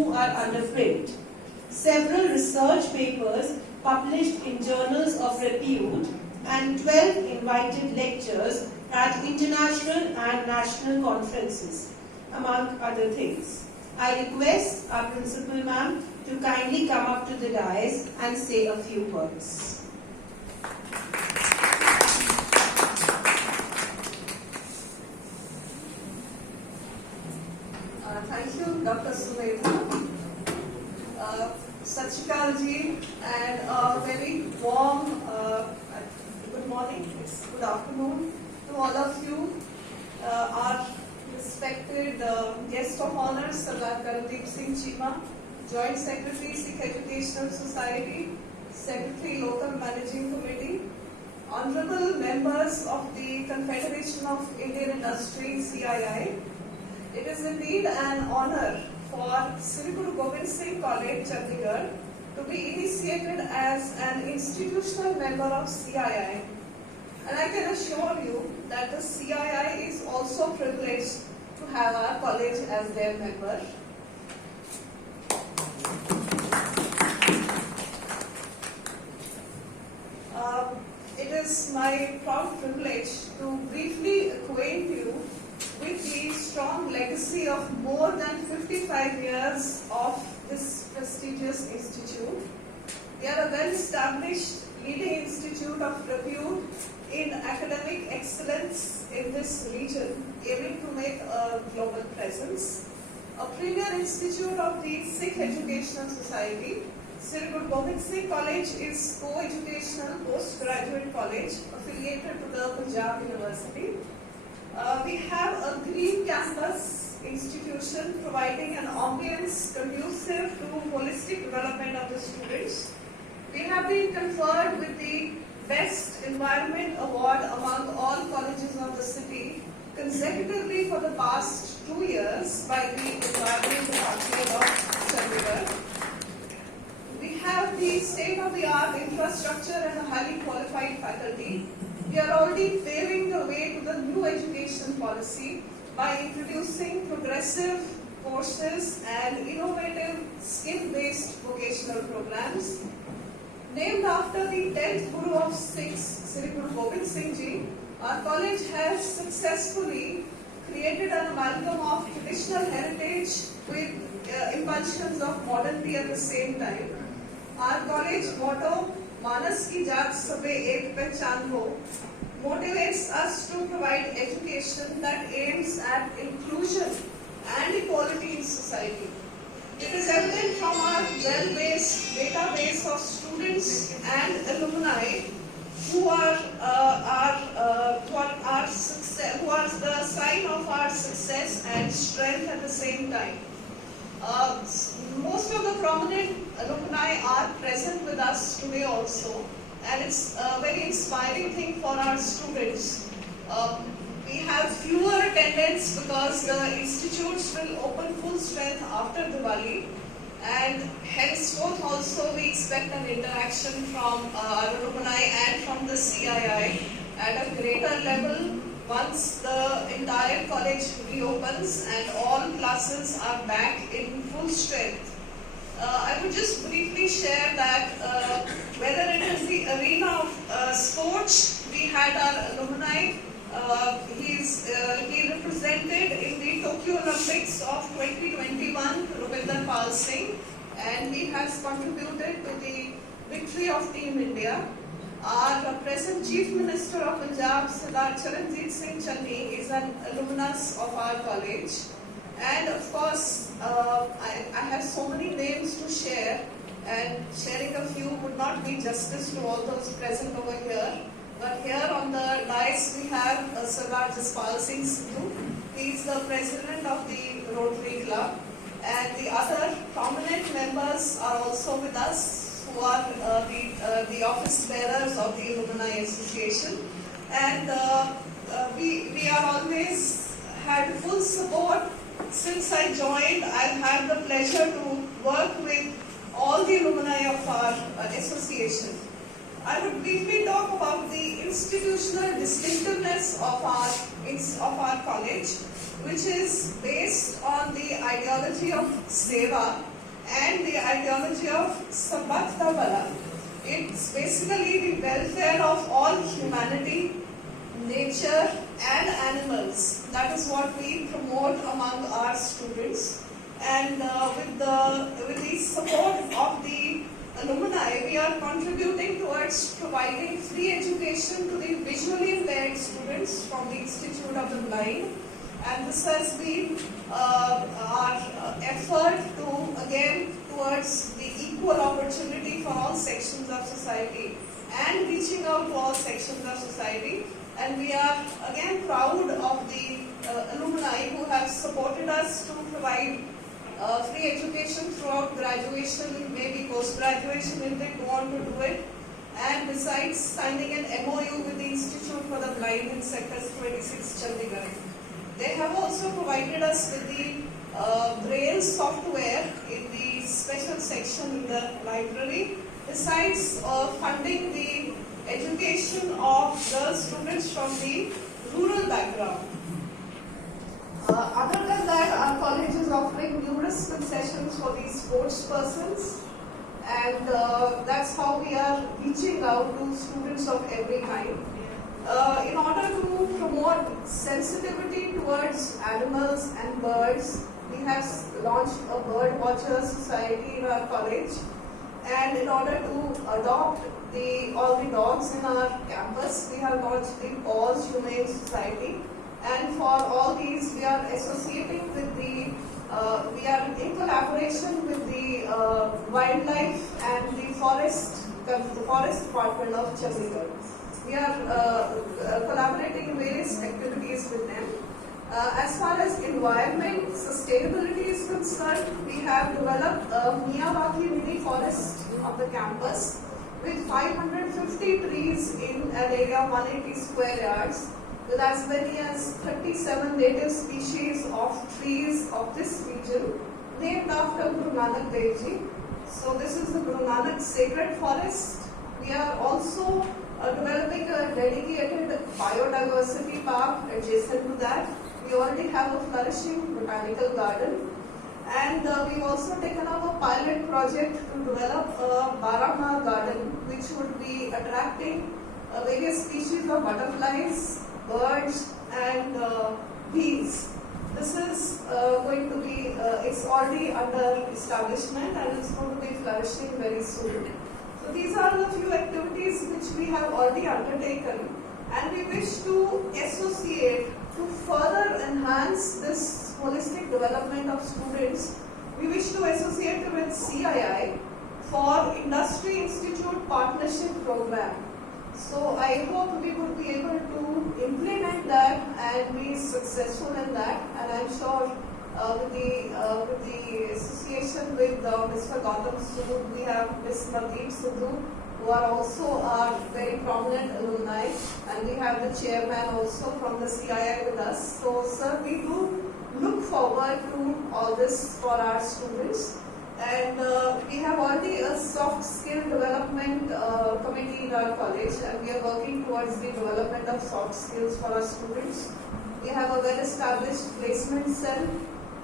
2 are under print. Several research papers published in journals of repute and 12 invited lectures at international and national conferences, among other things. I request our principal ma'am to kindly come up to the dais and say a few words. Thank you, Dr. Sumedha. Sat Shri Akal ji, and a very warm good morning, good afternoon to all of you. Our respected guest of honor, Sardar Karandeep Singh Chima, Joint Secretary, Sikh Educational Society, Secretary, Local Managing Committee, Honorable members of the Confederation of Indian Industry, CII. It is indeed an honor for Sri Guru Gobind Singh College, Chandigarh, to be initiated as an institutional member of CII. And I can assure you that the CII is also privileged to have our college as their member. It is my proud privilege to briefly acquaint you with the strong legacy of more than 55 years of this prestigious institute. We are a well-established leading institute of repute in academic excellence in this region, aiming to make a global presence. A premier institute of the Sikh Educational Society, Sri Guru Gobind Singh College is co-educational postgraduate college affiliated to the Punjab University. We have a green campus institution providing an ambience conducive to holistic development of the students. We have been conferred with the Best Environment Award among all colleges of the city consecutively for the past 2 years by the Environment Department of Chandigarh. We have the state-of-the-art infrastructure and a highly qualified faculty. We are already paving the way to the new education policy by introducing progressive courses and innovative skill-based vocational programs. Named after the 10th Guru of Sikhs, Sri Guru Gobind Singh Ji, our college has successfully created an amalgam of traditional heritage with impulsions of modernity at the same time. Our college motto, Manas ki jaat sabe ek pehchan ho, motivates us to provide education that aims at inclusion and equality in society. It is evident from our well-based database of students and alumni who are the sign of our success and strength at the same time. Most of the prominent alumni are present with us today also, and it's a very inspiring thing for our students. We have fewer attendance because the institutes will open full strength after Diwali, and henceforth also we expect an interaction from our alumni and from the CII at a greater level once the entire college reopens and all classes are back in full strength. I would just briefly share that whether it is the arena of sports, we had our alumni. He represented in the Tokyo Olympics of 2021, Rupinder Pal Singh, and he has contributed to the victory of Team India. Our present Chief Minister of Punjab, Sardar Charanjit Singh Channi, is an alumnus of our college. And of course, I have so many names to share, and sharing a few would not be justice to all those present over here. But here on the dais we have Sardar Jaspal Singh Sidhu. He is the president of the Rotary Club, and the other prominent members are also with us, who are the office bearers of the Alumni Association. And we are always had full support. Since I joined, I've had the pleasure to work with all the alumni of our association. I would briefly talk about the institutional distinctiveness of our college, which is based on the ideology of Seva and the ideology of Sabbata Bala. It's basically the welfare of all humanity, nature and animals. That is what we promote among our students. And with the support of the alumni, we are contributing towards providing free education to the visually impaired students from the Institute of the Blind. And this has been our effort to, again, towards the equal opportunity for all sections of society and reaching out to all sections of society. And we are again proud of the alumni who have supported us to provide free education throughout graduation, maybe post-graduation if they want to do it. And besides signing an MOU with the Institute for the Blind in Sector 26, Chandigarh. They have also provided us with the Braille software in the special section in the library, besides funding the education of the students from the rural background. Other than that, our college is offering numerous concessions for the sports persons, and that's how we are reaching out to students of every kind. In order to promote sensitivity towards animals and birds, we have launched a bird watcher society in our college. And in order to adopt all the dogs in our campus, we have launched the Paws Humane Society. And for all these, we are associating with we are in collaboration with the wildlife and the forest department of Chandigarh. We are collaborating in various activities with them. As far as environment sustainability is concerned, we have developed a Miyawaki mini forest on the campus with 550 trees in an area of 180 square yards, with as many as 37 native species of trees of this region, named after Guru Nanak Dev Ji. So this is the Guru Nanak Sacred Forest. We are also developing a dedicated biodiversity park adjacent to that. We already have a flourishing botanical garden, and we've also taken up a pilot project to develop a Barama garden, which would be attracting various species of butterflies, birds and bees. This is going to be, it's already under establishment and it's going to be flourishing very soon. So these are the few activities which we have already undertaken, and we wish to associate to further enhance this holistic development of students. We wish to associate with CII for Industry Institute Partnership Program. So I hope we would be able to implement that and be successful in that. And I'm sure with the association with Mr. Gautam Sood, we have Ms. Navdeep Sidhu, who are also our very prominent alumni, and we have the chairman also from the CII with us. So, sir, we do look forward to all this for our students. And we have already a soft skill development committee in our college, and we are working towards the development of soft skills for our students. We have a well-established placement cell,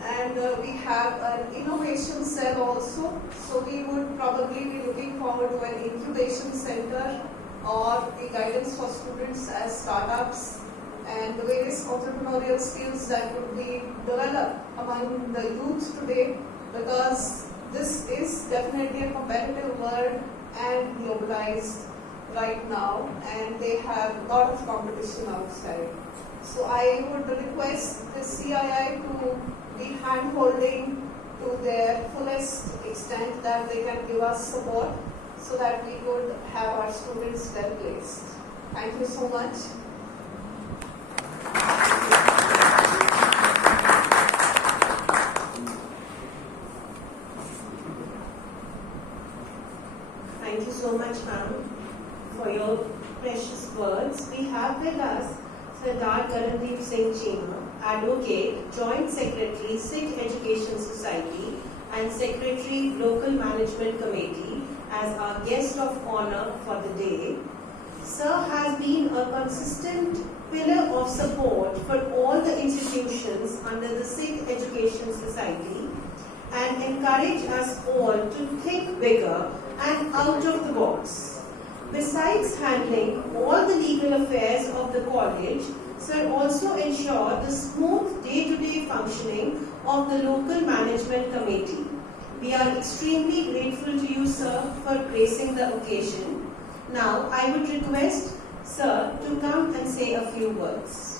and we have an innovation cell also. So we would probably be looking forward to an incubation center or the guidance for students as startups and the various entrepreneurial skills that would be developed among the youth today, because this is definitely a competitive world and globalized right now, and they have a lot of competition outside. So I would request the CII to be hand-holding to their fullest extent, that they can give us support so that we could have our students well placed. Thank you so much. Thank you so much, ma'am, for your precious words. We have with us Sardar Karandeep Singh Cheema, Advocate, Joint Secretary, Sikh Education Society and Secretary, Local Management Committee, as our guest of honor for the day. Sir has been a consistent pillar of support for all the institutions under the Sikh Education Society and encourage us all to think bigger and out of the box. Besides handling all the legal affairs of the college, Sir also ensure the smooth day-to-day functioning of the local management committee. We are extremely grateful to you, sir, for gracing the occasion. Now, I would request Sir to come and say a few words.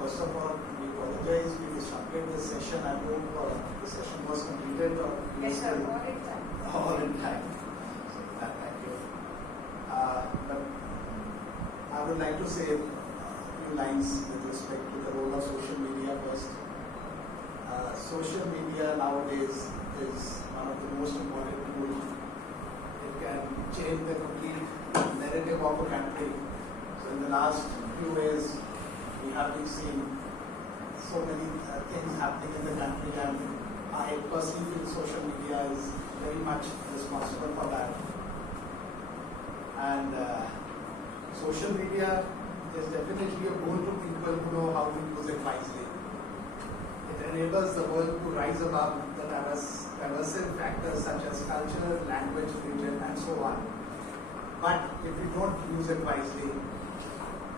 First of all, we apologize. We disrupted this session. I hope the session was completed. Yes, sir. All in time. All in time. So, thank you. But I would like to say a few lines with respect to the role of social media first. Social media nowadays is one of the most important tools. It can change the complete narrative of a country. So in the last few years, we have been seeing so many things happening in the country, and I personally feel social media is very much responsible for that. And social media is definitely a boon to people who know how to use it wisely. It enables the world to rise above the diverse factors such as culture, language, religion, and so on. But if we don't use it wisely,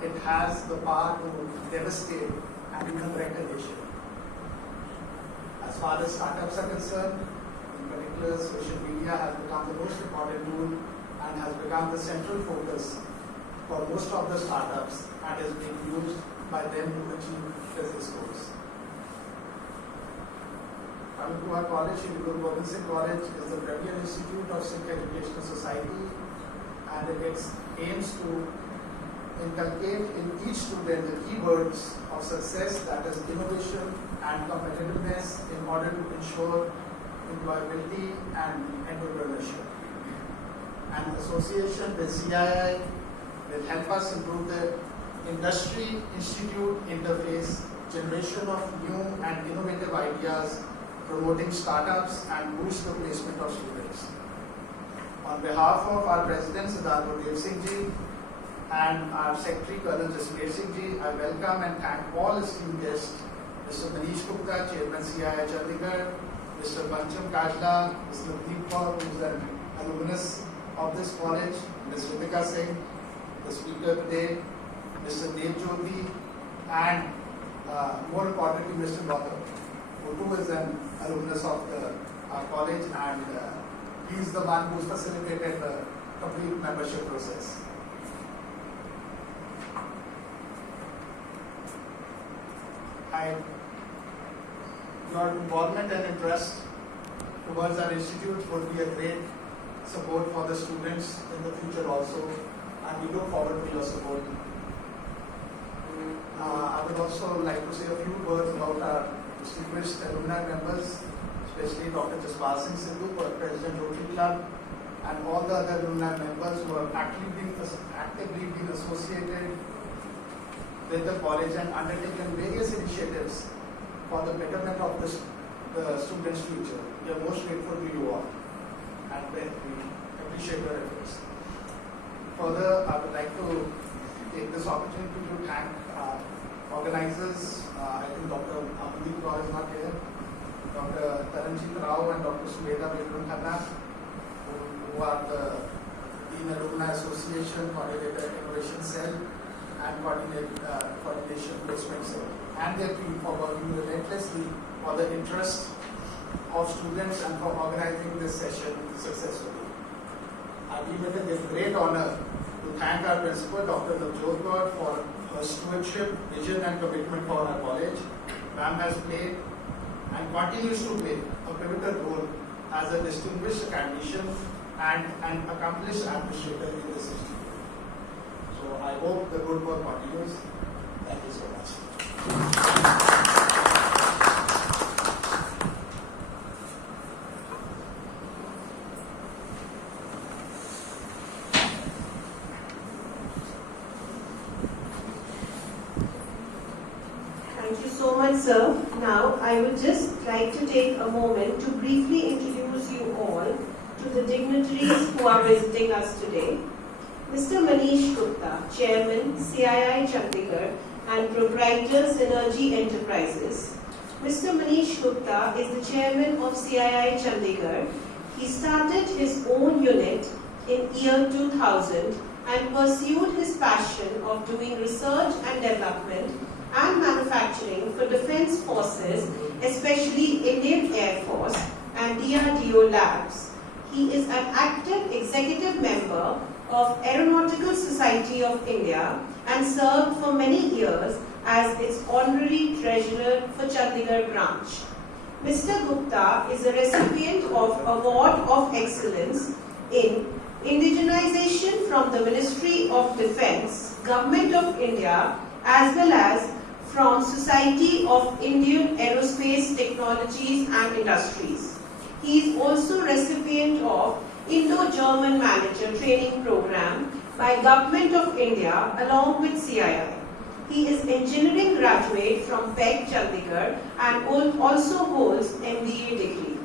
it has the power to devastate and even wreck a nation. As far as startups are concerned, in particular, social media has become the most important tool and has become the central focus for most of the startups and is being used by them to achieve business goals. Coming to our college, Guru Gobind Singh College is the premier institute of Sikh Educational Society, and it aims to inculcate in each student the keywords of success, that is innovation and competitiveness, in order to ensure employability and entrepreneurship. An association with CII will help us improve the industry-institute interface, generation of new and innovative ideas, promoting startups, and boost the placement of students. On behalf of our President Sardar Gurdev Singh Ji and our Secretary Colonel Jasmeer Singh Ji, I welcome and thank all esteemed guests, Mr. Manish Gupta, Chairman CII Chandigarh, Mr. Pancham Kajla, Mr. Deep Kaur, who is an alumnus of this college, Ms. Ritika Singh, the speaker today, Mr. Dev Jyoti, and more importantly, Mr. Gautam, who too is an alumnus of our college, and he is the one who facilitated the complete membership process. Your involvement and interest towards our institute would be a great support for the students in the future also, and we look forward to your support. I would also like to say a few words about our distinguished alumni members, especially Dr. Jaspal Singh Sindhu, President Rotary Club, and all the other alumni members who have actively been associated with the college and undertaken various initiatives for the betterment of the students' future. We are most grateful to you all, and we appreciate your efforts. Further, I would like to take this opportunity to thank organizers. I think Dr. Amandeep Kaur is not here, Dr. Taranjit Rao and Dr. Subeda Vedrun Khanna, who are the Dean Alumni Association, Coordinator Innovation Cell, and Coordination Placement Cell, and their team for working relentlessly for the interest of students and for organizing this session successfully. I deem it a great honor to thank our principal, Dr. Navjot Kaur, for her stewardship, vision, and commitment for our college. Ma'am has played and continues to play a pivotal role as a distinguished academician and an accomplished administrator in this institute. So I hope the good work continues. Thank you so much. now I would just like to take a moment to briefly introduce you all to the dignitaries who are visiting us today. Mr. Manish Gupta, Chairman, CII Chandigarh and Proprietor Synergy Enterprises. Mr. Manish Gupta is the Chairman of CII Chandigarh. He started his own unit in year 2000 and pursued his passion of doing research and development and manufacturing for defense forces, especially Indian Air Force and DRDO labs. He is an active executive member of Aeronautical Society of India and served for many years as its honorary treasurer for Chandigarh branch. Mr. Gupta is a recipient of Award of Excellence in Indigenization from the Ministry of Defence, Government of India, as well as from Society of Indian Aerospace Technologies and Industries. He is also recipient of Indo-German Manager Training Program by Government of India along with CII. He is engineering graduate from PEG Chandigarh and also holds MBA degree.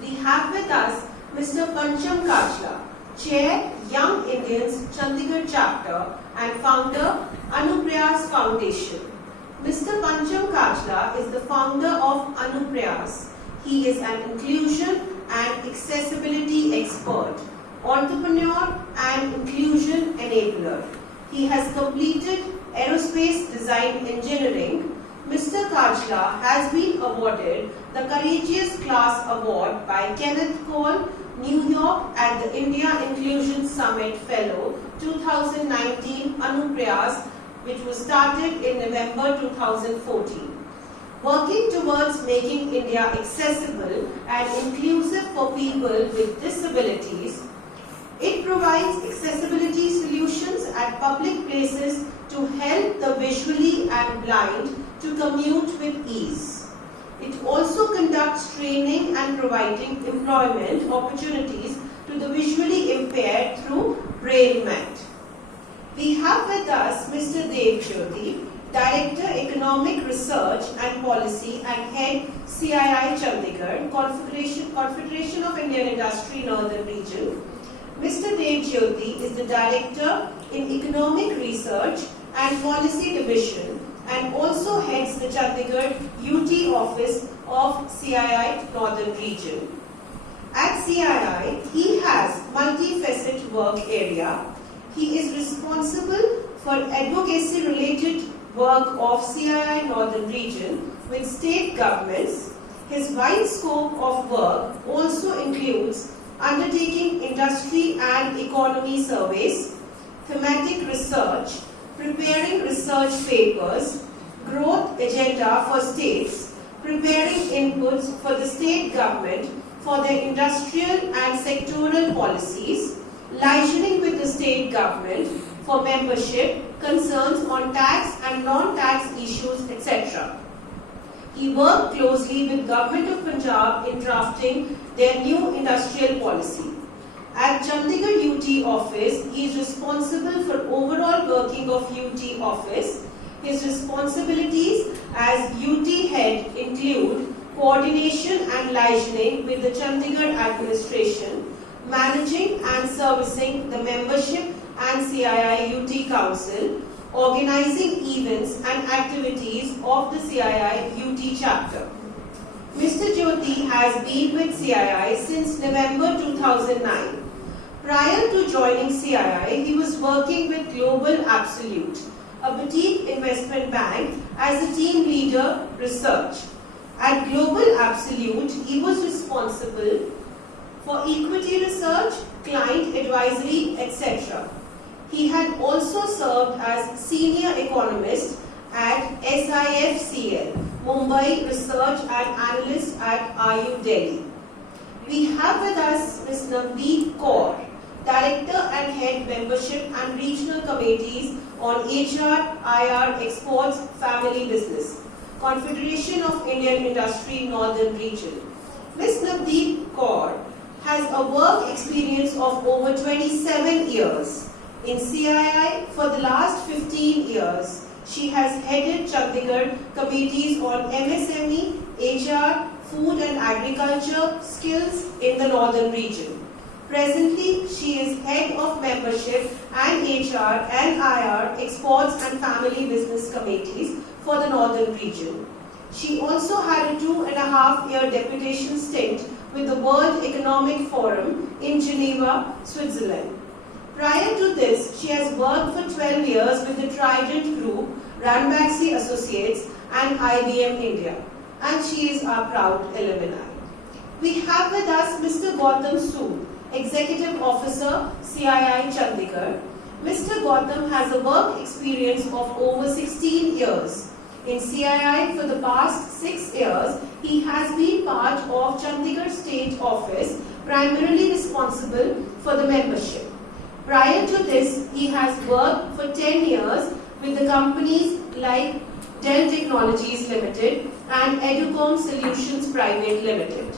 We have with us Mr. Pancham Kachla, Chair, Young Indians Chandigarh Chapter and founder, Anuprayas Foundation. Mr. Pancham Kachla is the founder of Anuprayas. He is an inclusion and accessibility expert, entrepreneur and inclusion enabler. He has completed aerospace design engineering. Mr. Kachla has been awarded the Courageous Class Award by Kenneth Cole, New York at the India Inclusion Summit Fellow 2019 Anuprayas, which was started in November 2014. Working towards making India accessible and inclusive for people with disabilities, it provides accessibility solutions at public places to help the visually and blind to commute with ease. It also conducts training and providing employment opportunities to the visually impaired through BrailleMet. We have with us Mr. Dev Jyoti, Director Economic Research and Policy and Head CII Chandigarh, Confederation of Indian Industry Northern Region. Mr. Dev Jyoti is the Director in Economic Research and Policy Division and also heads the Chandigarh UT office of CII Northern Region. At CII, he has multifaceted work area. He is responsible for advocacy related work of CII Northern Region with state governments. His wide scope of work also includes undertaking industry and economy surveys, thematic research, preparing research papers, growth agenda for states, preparing inputs for the state government for their industrial and sectoral policies, liaising with the state government for membership, concerns on tax and non-tax issues, etc. He worked closely with Government of Punjab in drafting their new industrial policy. At Chandigarh UT office, he is responsible for overall working of UT office. His responsibilities as UT head include coordination and liaising with the Chandigarh administration, managing and servicing the membership and CII UT Council, organizing events and activities of the CII UT chapter. Mr. Jyoti has been with CII since November 2009. Prior to joining CII, he was working with Global Absolute, a boutique investment bank, as a team leader research. At Global Absolute, he was responsible for equity research, client advisory, etc. He had also served as senior economist at SIFCL, Mumbai Research and Analyst at IU Delhi. We have with us Ms. Navdeep Kaur, Director and Head Membership and Regional Committees on HR, IR, Exports, Family Business, Confederation of Indian Industry Northern Region. Ms. Navdeep Kaur has a work experience of over 27 years. In CII for the last 15 years, She has headed Chandigarh committees on MSME, HR, food and agriculture skills in the northern region. Presently, she is head of membership and HR and IR exports and family business committees for the northern region. She also had a 2.5-year deputation stint with the World Economic Forum in Geneva, Switzerland. Prior to this, she has worked for 12 years with the Trident Group, Ranbaxy Associates and IBM India, and she is our proud alumni. We have with us Mr. Gautam Sood, Executive Officer, CII Chandigarh. Mr. Gautam has a work experience of over 16 years. In CII for the past 6 years, he has been part of Chandigarh State Office, primarily responsible for the membership. Prior to this, he has worked for 10 years with the companies like Dell Technologies Limited and Educom Solutions Private Limited.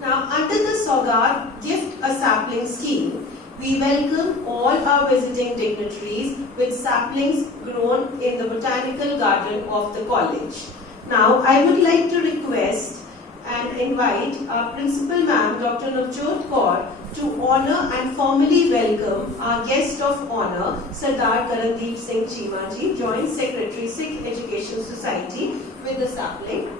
Now, under the Sogar Gift a Sapling scheme, we welcome all our visiting dignitaries with saplings grown in the botanical garden of the college. Now, I would like to request and invite our Principal Ma'am, Dr. Navjot Kaur, to honor and formally welcome our guest of honor, Sardar Karandeep Singh Cheema ji, Joint Secretary, Sikh Education Society, with the sapling.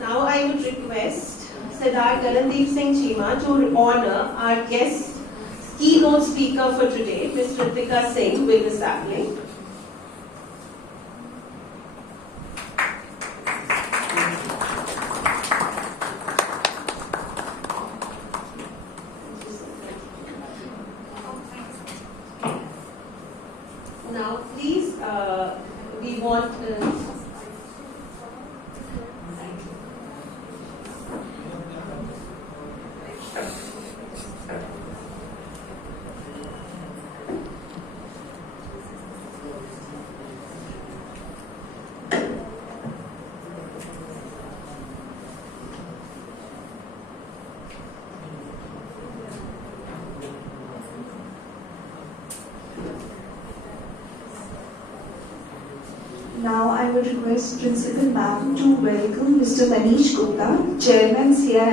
Now I would request Sardar Karandeep Singh Cheema to honor our guest keynote speaker for today, Ms. Ritika Singh, with the sapling. Now please, we want... Now I would request Principal Ma'am to welcome Mr. Manish Gupta, Chairman CII